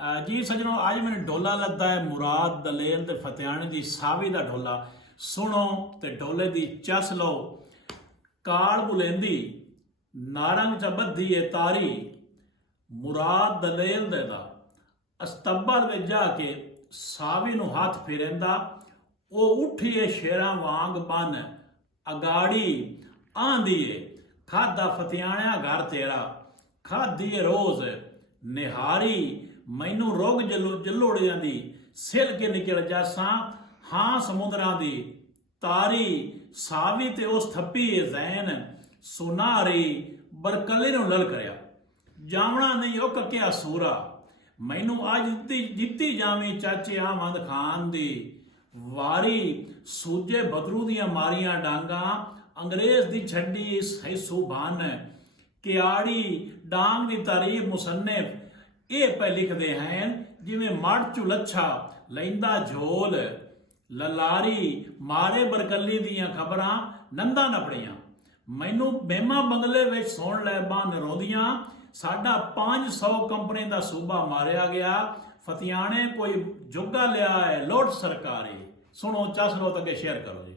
जी सजनों, आज मैंने ढोला लद्दा है मुराद दलेल ते फतेहानी दी सावी दा ढोला। सुनो ते ढोले दी चस लो। काल बुलेंदी नारंग च बद्धी है तारी, मुराद दलेल दे दा अस्तबल में जाके सावी नू हाथ फिरेंदा। ओ उठिए शेरां वांग बन अगाड़ी आंदिए, खादा फतेहाणिया घर तेरा, खादी रोज निहारी, मैनू रोग जलोड़ जांदी, सिल के निकल जासा हाँ समुद्रां दी तारी। सावी ते उस थप्पी जैन सुनारी, बरकले नू लल करया, जावना नहीं ओ कक्या सूरा, मैनू आज जित्ती जावी चाचे आमद खान दी वारी। सूजे बदरू दियां मारियां डांगा, अंग्रेज दी छड्डी सैसू भान, क्याड़ी डांग दी तारीफ मुसन्निफ ये पे लिखते हैं जिमें मड़ चुलच्छा लैंदा झोल, ललारी मारे बरकली दियां खबरां नंदा नपड़ियां। मैनू मेमा बंगले विच सुन लै बन रोंदियां, साडा 500 कंपनी दा सूबा मारिया गया, फतेहाणे कोई जुगा लिया है लोट सरकारी। सुनो चस लो तो अगे शेयर करो जी।